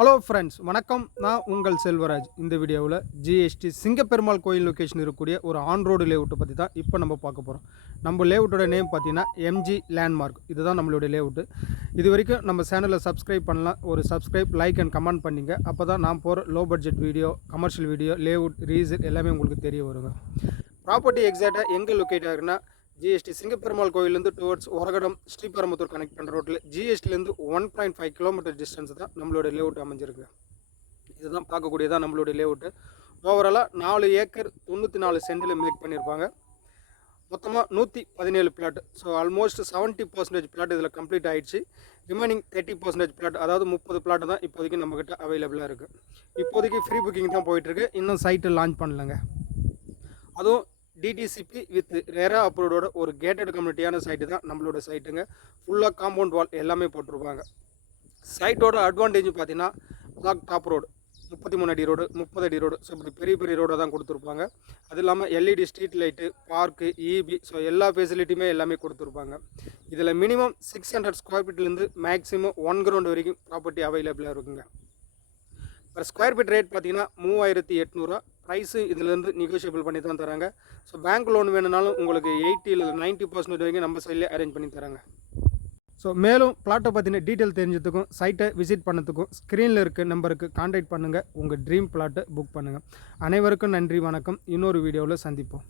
Hello friends, வணக்கம். நான் உங்கள் செல்வராஜ். இந்த வீடியோவில் ஜிஎஸ்டி சிங்கப்பெருமாள் கோயில் லொக்கேஷன் இருக்கக்கூடிய ஒரு ஆன் ரோடு லேஅவுட்டை பற்றி தான் இப்போ நம்ம பார்க்க போகிறோம். நம்ம லேஅவுட்டோட நேம் பார்த்தீங்கன்னா எம்ஜி லேண்ட்மார்க். இதுதான் நம்மளுடைய லேஅவுட்டு. இது வரைக்கும் நம்ம சேனலை சப்ஸ்கிரைப் பண்ணலாம். ஒரு சப்ஸ்கிரைப், லைக் அண்ட் கமெண்ட் பண்ணிங்க. அப்போ தான் நான் போகிற low budget video, commercial video, layout, resale எல்லாமே உங்களுக்கு தெரிய வருங்க. ப்ராப்பர்ட்டி எக்ஸாக்டாக எங்கே லொக்கேட் ஆகுதுன்னா ஜிஎஸ்டி சிங்கப்பெருமாள் கோயிலேருந்து டுவர்ட்ஸ் ஒரகடம் ஸ்ரீபெரும்புதூர் கனெக்ட் பண்ணுற ரோட்டில் ஜிஎஸ்டிலேருந்து 1.5 கிலோமீட்டர் டிஸ்டன்ஸ் தான் நம்மளோட லேஅவுட் அமைஞ்சிருக்கு. இதுதான் பார்க்கக்கூடியதான் நம்மளுடைய லேஅவுட்டு. ஓவராலாக 4 ஏக்கர் 94 சென்டில் மேக் பண்ணியிருப்பாங்க. மொத்தமாக 117 பிளாட். ஸோ ஆல்மோஸ்ட் 70% பிளாட் இதில் கம்ப்ளீட் ஆகிடுச்சு. ரிமைனிங் 30% பிளாட், அதாவது 30 பிளாட் தான் இப்போதைக்கு நம்மக்கிட்ட அவைலபிளாக இருக்குது. இப்போதைக்கு ஃப்ரீ புக்கிங் தான் போயிட்டுருக்கு. இன்னும் சைட்டு லான்ச் பண்ணலங்க. அதுவும் டிடிசிபி வித் ரேரா அப்ரூவோட ஒரு கேட்டட் கம்யூனிட்டியான சைட்டு தான் நம்மளோட சைட்டுங்க. ஃபுல்லாக காம்பவுண்ட் வால் எல்லாமே போட்டிருப்பாங்க. சைட்டோட அட்வான்டேஜ் பார்த்தீங்கன்னா பிளாக் டாப் ரோடு, 33 அடி ரோடு, 30 அடி ரோடு. ஸோ இப்படி பெரிய பெரிய ரோடாக தான் கொடுத்துருப்பாங்க. அது இல்லாமல் LED street light, park, EB, so எல்லா ஃபெசிலிட்டியுமே எல்லாமே கொடுத்துருப்பாங்க. இதில் மினிமம் 600 ஸ்கொயர் ஃபீட்லேருந்து மேக்ஸிமம் 1 கிரவுண்ட் வரைக்கும் ப்ராப்பர்ட்டி அவைலபிளாக இருக்குங்க. பர் ஸ்கொயர் ஃபீட் ரேட் பார்த்தீங்கன்னா 3800. ப்ரைஸு இதிலேருந்து நெகோஷியபிள் பண்ணி தான் தராங்க. ஸோ பேங்க் லோன் வேணுனாலும் உங்களுக்கு 80 இல்லை 90% வரைக்கும் நம்ம சைட்லேயே அரேஞ்ச் பண்ணி தராங்க. ஸோ மேலும் பிளாட்டை பற்றின டீட்டெயில் தெரிஞ்சதுக்கும் சைட்டை விசிட் பண்ணதுக்கும் ஸ்க்ரீனில் இருக்க நம்பருக்கு கான்டாக்ட் பண்ணுங்கள். உங்கள் ட்ரீம் பிளாட்டை புக் பண்ணுங்கள். அனைவருக்கும் நன்றி, வணக்கம். இன்னொரு வீடியோவில் சந்திப்போம்.